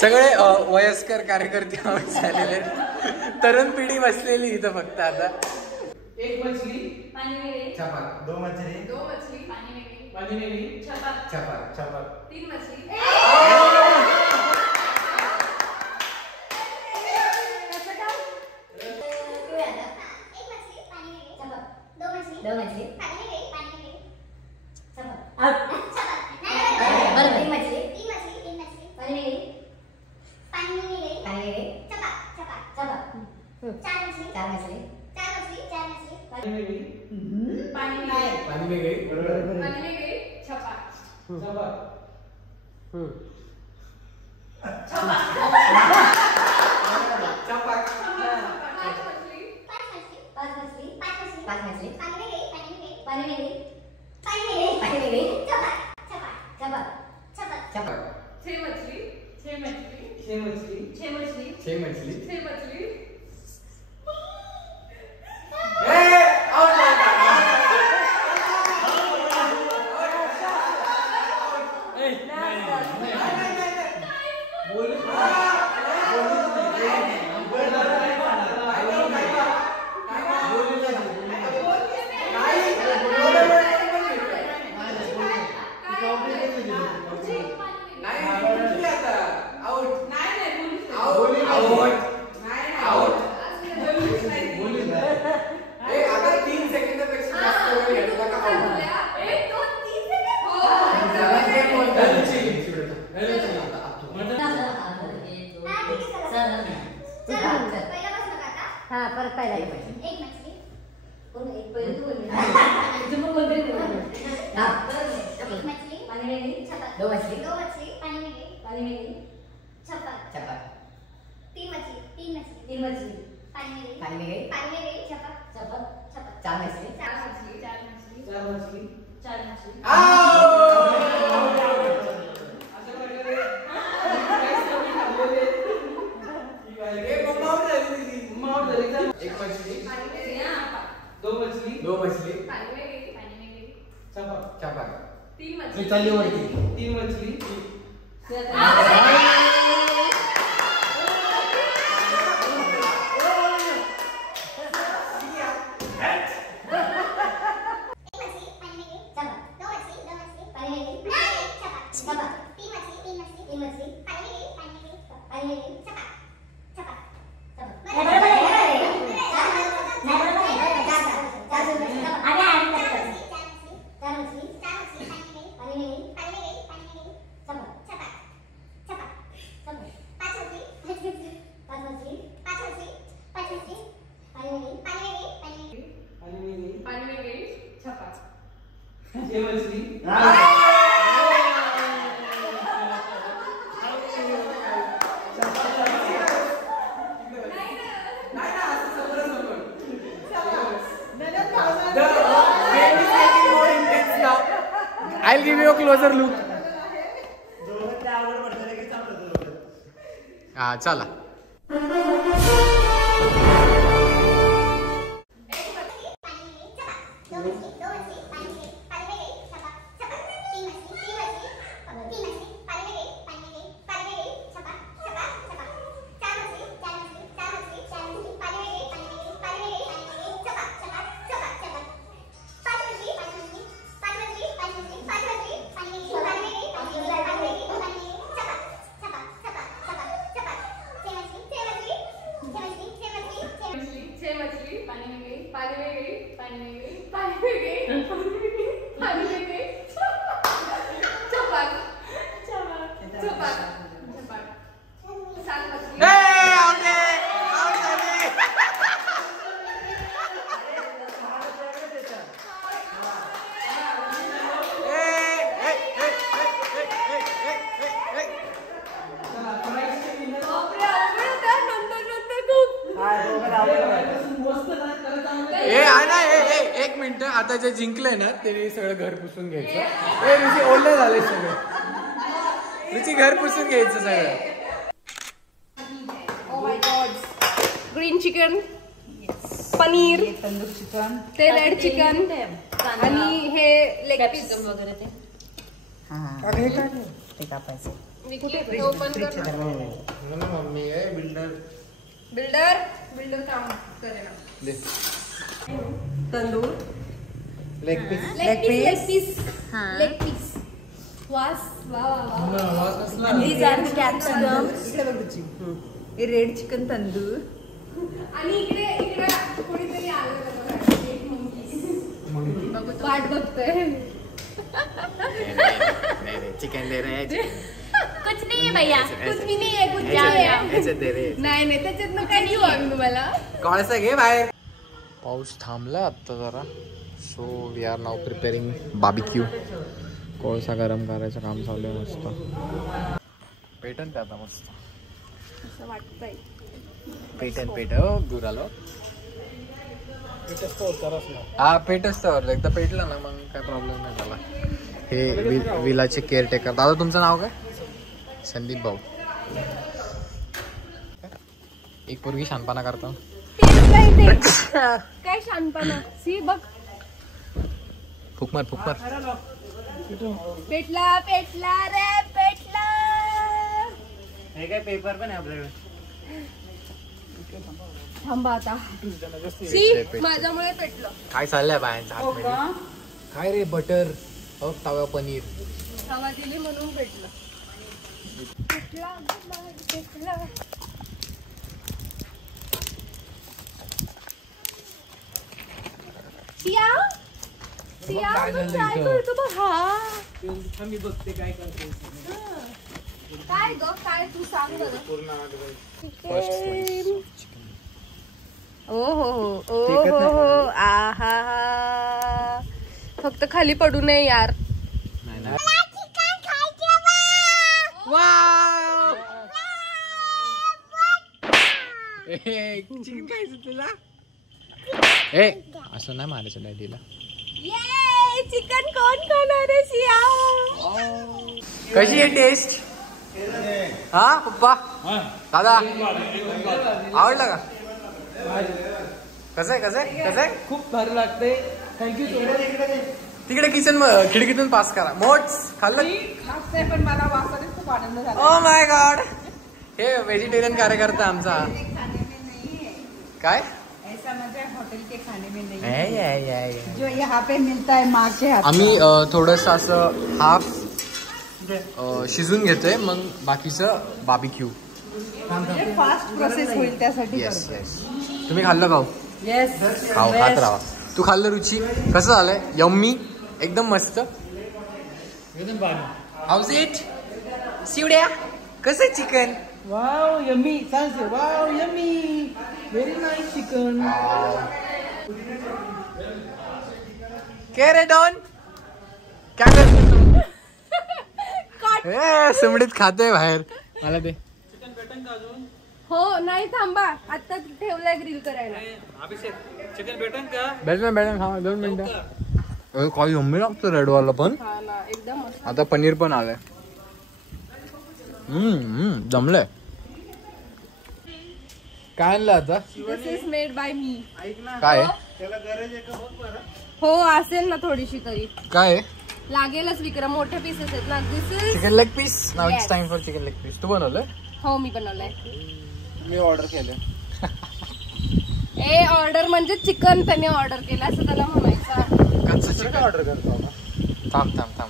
सगळे वयस्कर कार्यकर्ते झालेले, तरुण पिढी बसलेली इथं फक्त आता. एक मछली पानी में गई, छपाक. दो मछली पानी में गई, पानी में गई, छपाक, छपाक. 3 मछली. दो मछली पानी में गई, छपाक. बराबर. 3 मछली पानी में गई, छपाक. 4 मछली पानी में गई, पानी में गई, पानी में गई. पानी में गई, छपाक. छपाक. छपाक. 5 मछली पानी में गई, छपाक. 6 मछली 6 मछली 6 मछली. दो मछली पानी में गई, छपाक. 3 मछली पानी में गई, छपाक. 4 मछली 4 मछली. एक मछली. 2 मछली पानी में गई, छपाक. 3 मछली 3 मछली. I'll give you a closer look. हाँ चला. एक मिनिट, आता जे जिंकलंय ना ते सगळं घर पुसून घ्यायचं. रुची ओले झाले सगळं, रुची घर पुसून घ्यायचं सगळं. Green chicken, paneer, tandoor chicken, ते रेड चिकन आणि हे लेग पीस वगैरे ते ते कापायचं. ओपन कर. मम्मी आहे बिल्डर काम करेना. Tandoor, leg piece. Leg piece. वास वा वा वा. these are the capsicum. इकडे बघ तुझी. हे रेड चिकन तंदूर. आणि इकडे कोणीतरी आलं बघा. एक monkey. वाट बघतोय. नहीं चिकन दे रहे हैं. कुछ नहीं है भैया, कुछ भी नाही आहे, कुछ नाही आहे. ऐसे दे रहे. नाही त्याच्यातनं काय देऊ आम्ही तुम्हाला. कोळसा घे बाहेर. पाऊस थांबला आता जरा. So we are now preparing barbecue. कोळसा गरम करायचं काम चालू आहे मस्त. पेटन ते आता मस्त. असं वाटतंय. पेट दूर आलो. हा पेटच तर एकदा पेटलं ना मग काय प्रॉब्लेम नाही त्याला. हे विलाचे केअरटेकर. दादा तुमचं नाव काय? संदीप भाऊ. एक पोरगी शानपणा करतो. काय शानपणा. सी बघ. फुक मार. पेटला रे पेटला. हे काय पेपर पण आहे आपल्याकडे. थांबा आता. सी माझ्यामुळे पेटलं. काय चाललंय बायांच्या हातमध्ये? काय रे बटर तवा पनीर. हवा दिली म्हणून पेटलं. पेटला. सिया काय करतो बघ. हा मी बघते काय करते. काय ग काय तू सांग बरं. ओ आहा फक्त खाली पडू नये यार. चिकन खायचं तुला. असं नाही मारायचं डॅडीला. चिकन कोण खाणार आहे सिया. कशी आहे टेस्ट? हा पप्पा दादा आवडलं का? कसं आहे? खूप भारी लागते. Thank you so much. तिकडे किचन खिडकीतून पास करा. मोट्स खाल्लं. खास नाही पण मला वासानेच खूप आनंद झाला. Oh my God. हे व्हेजिटेरियन कार्यकर्ता आमचा. काय ऐसा मजा होटल के खाने में नहीं है. जो यहाँ पे मिलता है माँ के हाथ. आम्ही थोडस असं हाफ शिजून घेतोय मग बाकीचं बार्बिक्यू. फास्ट प्रोसेस होईल त्यासाठी. येस तुम्ही खाल्लं खाऊ. येस खात राहा. तू खाल्लं रुची कसं झालंय? यम्मी एकदम मस्त. हाऊस इट शिवड्या कसं चिकन? Wow yummy. सांगते wow yummy. Very nice chicken. के रे डॉन काय करतो तू? सुमडीत खातोय बाहेर. मला दे. हो नाही थांबा आता ठेवलाय ग्रिल करायला. अभिषेक चिकन भेटेल का? भेटेल हा 2 मिनिटं. काही यम्मी लागतो रेडवाला पण. हा ना एकदम मस्त. आता पनीर पण आलंय. जमलंय. काय आणलं आता? दिस इज मेड बाय मी. काय हो असेल ना थोडीशी तरी. काय लागेलच विक्रम. मोठे पीसेस आहेत ना. This is chicken leg piece. Now it's time for chicken leg piece. तू बनवलंय? हो मी बनवलंय. मी ऑर्डर केलं. ऑर्डर म्हणजे चिकन त्याने ऑर्डर केलं असं त्याला म्हणायचं. कच्चं चिकन ऑर्डर करतो. थांब.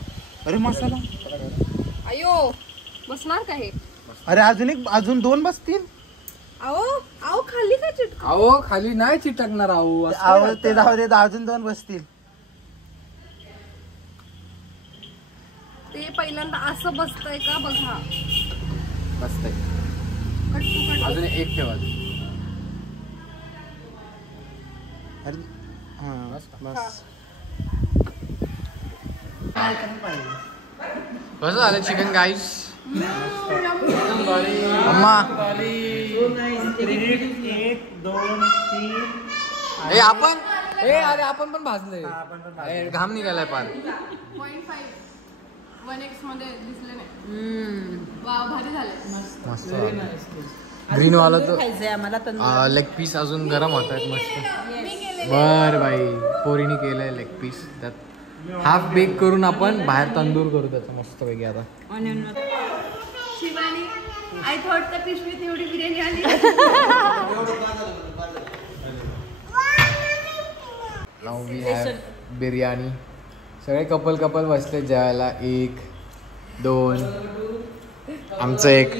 अरे मसाला. अयो बसणार का हे? अरे अजून 2 बसतील. अहो खाली का चिटक. अहो खाली नाही चिटकणार. ते जाऊ दे. अजून 2 बसतील. ते पहिल्यांदा असं बसतंय का बघा. बसतंय. कट अजून एक ठेवा. बस. कसं झालं चिकन गाईस? अम्मा 1 2 3. आपण अरे आपण पण भाजलंय. घाम निघालाय पार. 0.5 1x मध्ये दिसले नाही. वाव भारी झाले. मस्त. ग्रीन वाला तो खायचंय आम्हाला लेग पीस अजून गरम होत आहेत मस्त. बर बाई पोरीने केलंय लेग पीस. त्यात हाफ बेक करून आपण बाहेर तंदूर करू त्याचा मस्त पैकी. आता शिवानी आय थॉट त्या पिशवीत एवढी बिर्याणी आली. Now we have biryani. सगळे कपल बसले जेवायला. 1 2. आमचं एक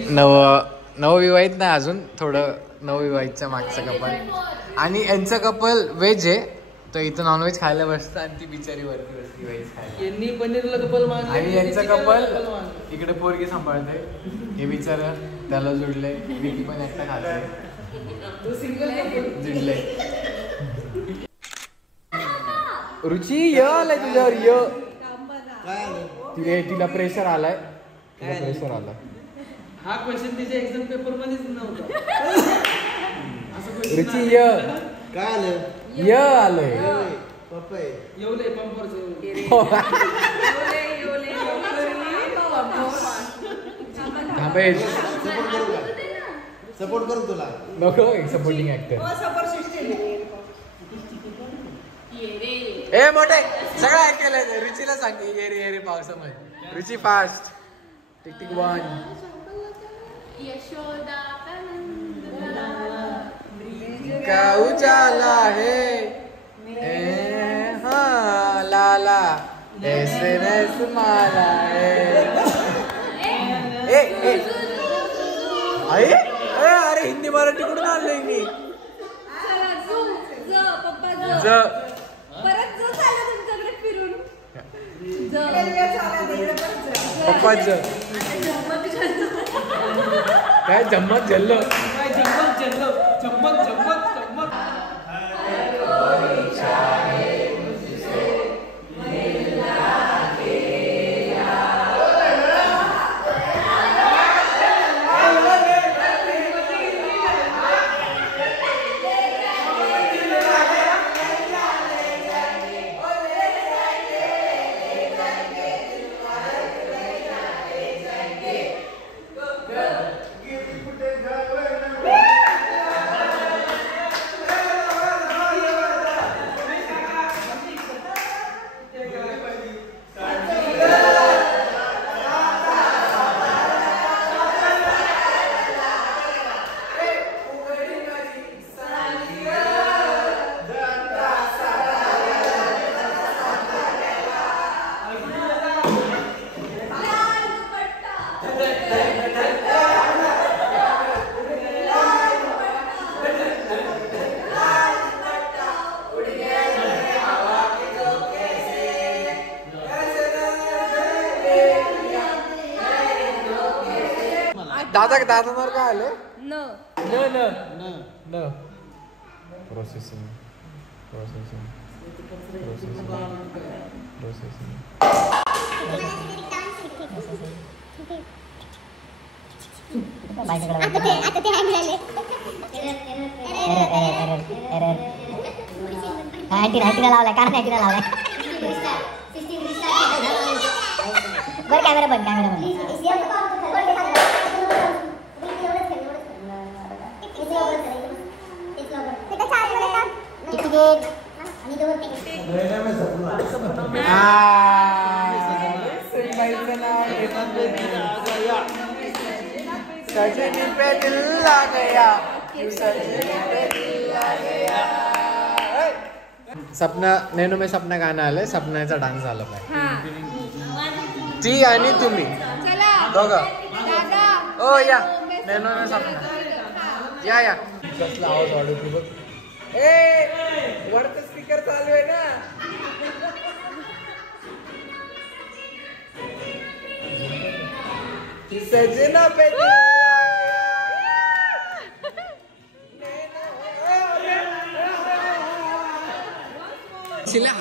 नवविवाहित नाही अजून, थोडं नवविवाहितच्या मागचं कपल. आणि यांचं कपल व्हेज आहे, तर इथं नॉनव्हेज खायला बसतं आणि ती बिचारी वरती बसली व्हेज खायला. यांनी पनीरला कपल मानलं आणि यांचं कपल इकडे पोरगी सांभाळते. हे बिचारं त्याला जुडलंय. विकी पण एकटा खाते. जुडले. रुची य आलाय तुझ्यावर तिला प्रेशर आलाय. प्रेशर आलाय. हा क्वेश्चन तिच्या एक्झाम पेपर मध्येच नव्हता. रुची य काय आलं? य आलंय. पपई येवले पंपरचं सपोर्ट करू तुला. नको एक सपोर्टिंग ऍक्टर. ए मोठे सगळं ऍक्ट केलंय. रुचीला सांग ये रे पावसामध्ये. रुची फास्ट. Tick tick 1. यशोदा का उजाला है हाँ लाला ऐसे रस माला है. आई अरे हिंदी मराठी कुठून आणलंय मी. पप्पा ज काय जम्मत झल्लं. दादावर काय आलं. न प्रोसेसिंग. आता ते हँग झाले. ऍक्टिंगला लावलाय. कारण ऍक्टिंगला लावलाय. बरं कॅमेरा बंद. सजनी पे दिल आ गया. सपना नैनो में सपना गाणं आलंय. सपनाचा डान्स झाला पाहिजे. ती आणि तुम्ही दोघं. ओ या नैनो में सपना या. कसला आवाज वाढवतो बघ. वरचं स्पीकर चालू आहे ना. सजना पे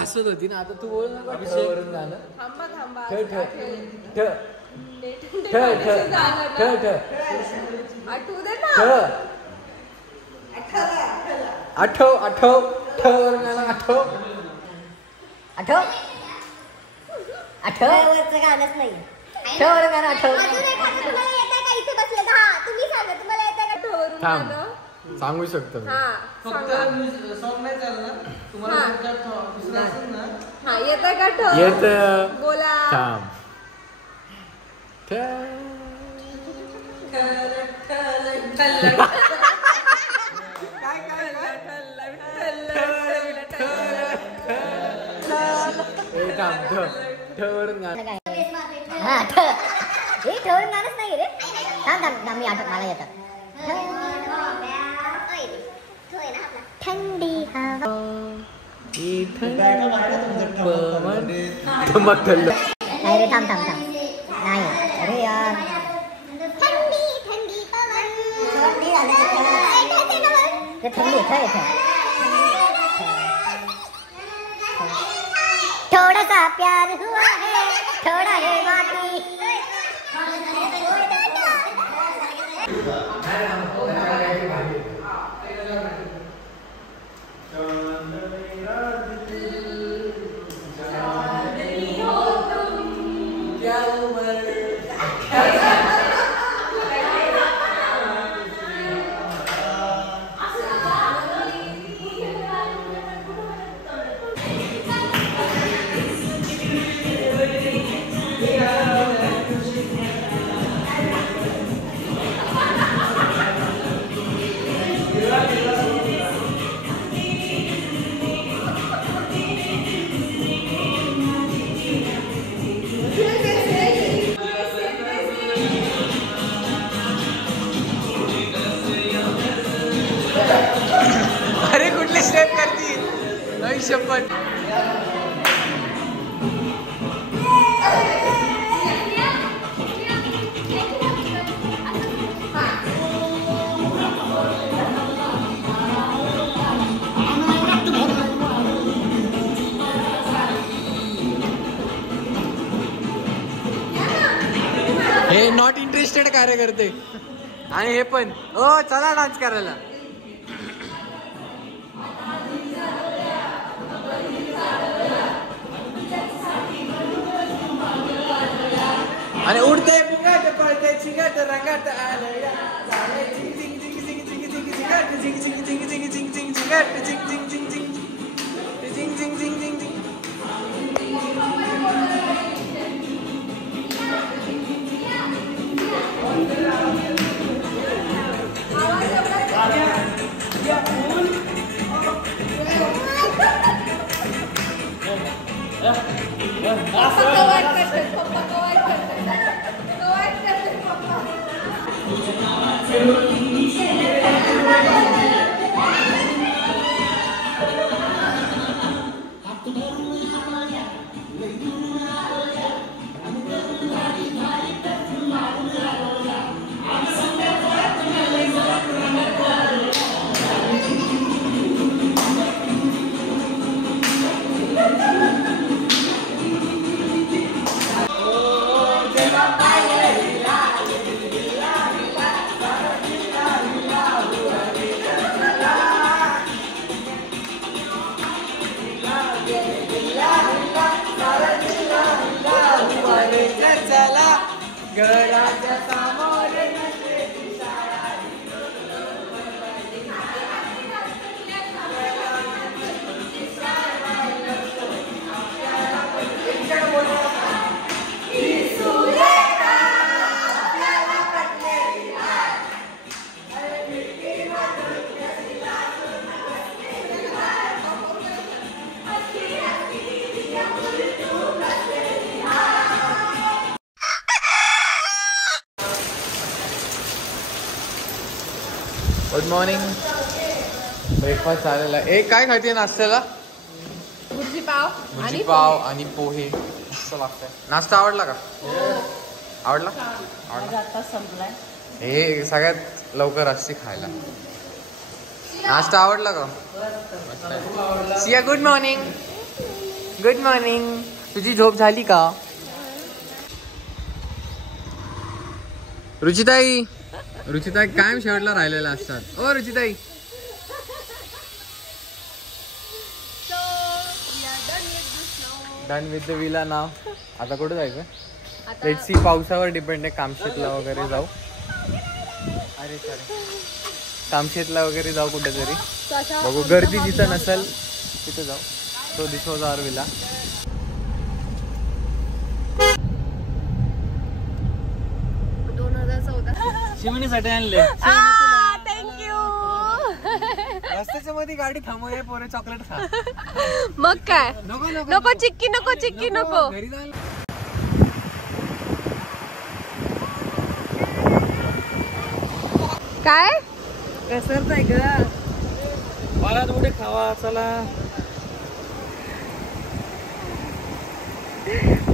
हसत होती ना. आता तू बोल ना. वरून झालं. आठव वरून आला. वरचं गाणंच नाही. ठेव रे गाणं आठव. तुम्हाला येतंय का इथे बसले. हा तुम्ही सांगा तुम्हाला येतंय का. काठावरून थांब. गाणं. सांगू शकतो मी. हा फक्त सांगा. सॉन्ग नाही चालणार तुम्हाला हा. जर का दुसरं असेल ना हा येतं काठ येत बोला. थांब. ठवरून गाणं. हा हे ठेवून गाणंच नाही रे. थांब थांब थांब मी आठवत मला येतं. थंडी हवा मग ठरलं. नाही रे थांब थांब थांब नाही अरे यार थंडी थंडी पवन ते थंडी इथं थोड़ा सा प्यार हुआ है थोड़ा है बाकी अरे कुठली स्टेप करती नाही शपथ. हे नॉट इंटरेस्टेड कार्यकर्ते आणि हे पण ओ चला डान्स करायला. आणि उडते पिंगाट पळते चिंगाट रंगाट आलया झाले झिंग झिंग झिंग झिंग झिंग झिंग झिंगाट झिंग झिंग झिंग झिंग झिंग झिंग झिंगाट झिंग झिंग झिंग झिंग झिंग झिंग झिंग झिंग झिंग. घराच्या समोर गुड मॉर्निंग. ब्रेकफास्ट झालेला आहे. काय खाते नाश्त्याला? भुर्जी पाव भुर्जी पाव आणि पोहे मस्त लागतंय. नाश्ता आवडला का? आवडला? आता संपलाय. हे सगळ्यात लवकर असते खायला. नाश्ता आवडला का? Siya good morning. Good morning. तुझी झोप झाली का? रुचिताई रुचिताई कायम शेवटला राहिलेला असतात. ओ रुचिताई डन विथ द विला नाव. आता कुठे जायचं? Let's see. पावसावर डिपेंड आहे. कामशेतला वगैरे जाऊ. अरे सॉरी कामशेतला वगैरे जाऊ कुठेतरी, बघू गर्दी जिथं नसेल तिथे जाऊ. तो दिस वॉज आवर विला. शिवणीसाठी आणले. थँक्यू. रस्त्याच्या मध्ये गाडी थांबवूया, पोरे चॉकलेट खा. मग काय नको चिक्की नको चिक्की नको. घरी जायला काय घसरतंय ग. मला थोडे खावा चला.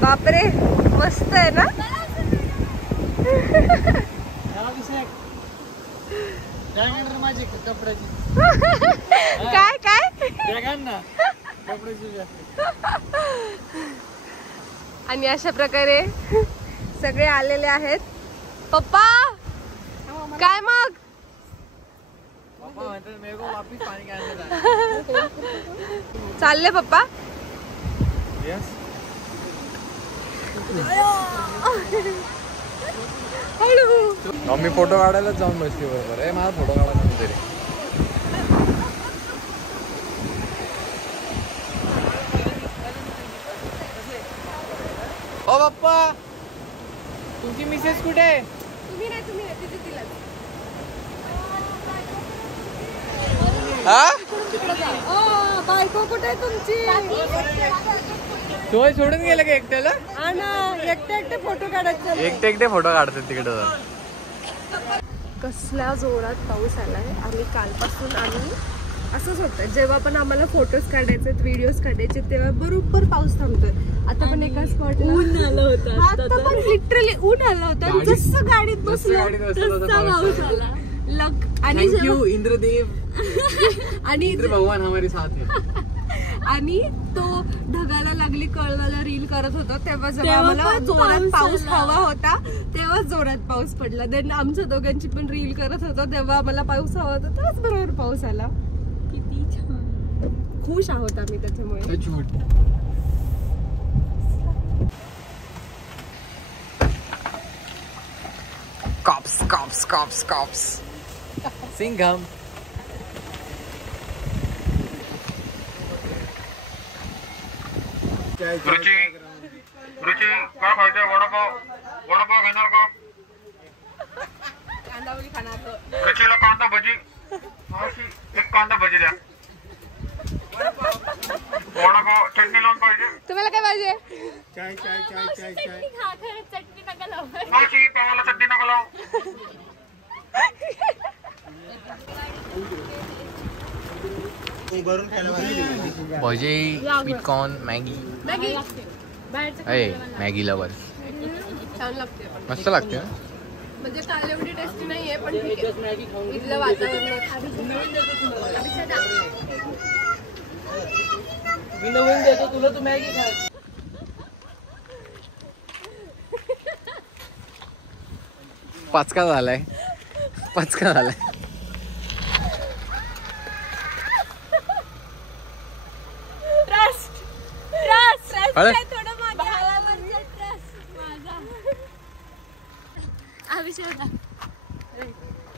बापरे मस्त आहे ना. माझी कपड्याची काय काय ना कपड्याची. आणि अशा प्रकारे सगळे आलेले आहेत. पप्पा काय मग वापिस पाणी घ्यायला चालले पप्पा. मी फोटो काढायलाच जाऊन बसली बरोबर. माझा फोटो काढायला तरी ओ बाप्पा, तुमची मिसेस कुठे? तुम्ही नाही तिथे दिला. बायको कुठे तुमची? तो सोडून गेलं का एकट्याला? एकटे फोटो काढायचे. एकटे फोटो काढतात तिकडे. कसल्या जोरात पाऊस आलाय. आणि कालपासून आम्ही असंच होतं, जेव्हा पण आम्हाला फोटोज काढायचे व्हिडिओज काढायचे तेव्हा बरोबर पाऊस थांबतोय. आता पण एका स्पॉटला ऊन आलं होतं. आता पण लिटरली ऊन आलं होतं. जसं गाडीत बसलो तसा पाऊस आला. लक. आणि इंद्रदेव आणि भगवान हमारे साथ है. आणि तो ढगाला लागली कळवाला रील करत होता तेव्हा जेव्हा आम्हाला जोरात पाऊस हवा होता तेव्हा जोरात पाऊस पडला. देन आमच्या दोघांची पण रील करत होता तेव्हा आम्हाला पाऊस हवा होता त्याच बरोबर पाऊस आला. किती छान. खुश आहोत आम्ही त्याच्यामुळे. Cops cops cops cops Singham. Ruchi काय खायचं? वडापाव घेणार का? रुचीला कांदा भजी. एक कांदा भजी द्या. वडापाव चटणी लावून पाहिजे. तुम्हाला काय पाहिजे? चटणी नका लावू. मावशी पावाला चटणी नका लावू. भजे, sweet corn, Maggi. Maggi lover छान लागते. मस्त लागते ना. म्हणजे काल एवढी टेस्टी नाहीये पण ठीक आहे. इथलं वातावरण मी नवीन देतो तुला, तू मॅगी खा. पाचका झालाय.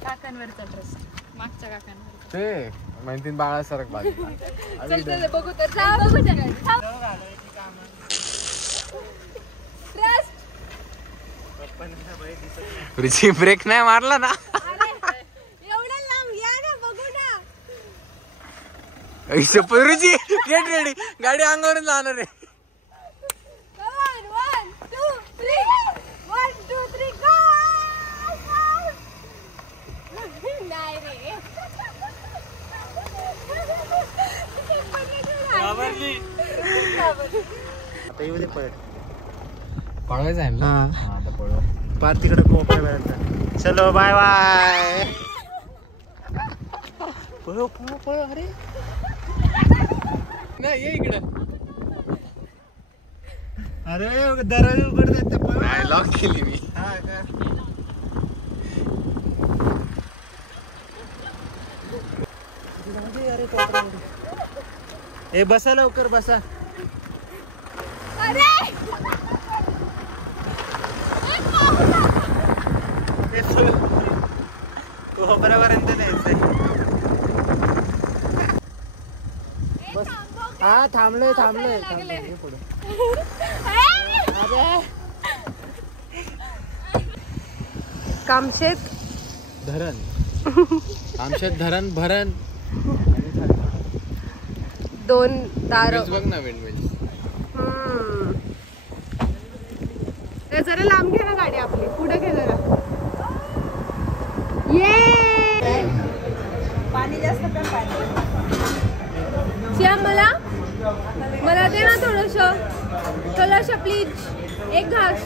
काकांवरचा ड्रेस, मागच्या काकांवर. ते माहिती बाळासारख बाजू. चल बघू तर. रुची ब्रेक नाही मारला ना. एवढं लांब या ना बघू ना. रुची गेट रेडी. गाडी अंगावरून जाणार आहे. 1 2 3 1 2 3 गो. नाही रे. आता येऊ दे पळत. पळवायचं आहे ना. आता पळव. पार तिकडे कोपऱ्या. चलो बाय बाय. पळव. अरे नाही ये इकडे. अरे दरवाजा उघडतात. नाही लॉक केली मी. हा का. ए बसा लवकर बसा. कोपऱ्यापर्यंत न्यायचंय. हा थांबलोय पुढे. अरे कामशेत धरण आमच्यात धरण भरण 2 दार. बघ ना विंडमिल्स. जरा लांब घे ना गाडी आपली, पुढे घे जरा. ये पाणी जास्त पण पाणी श्याम मला दे ना थोडंसं प्लीज, एक घास.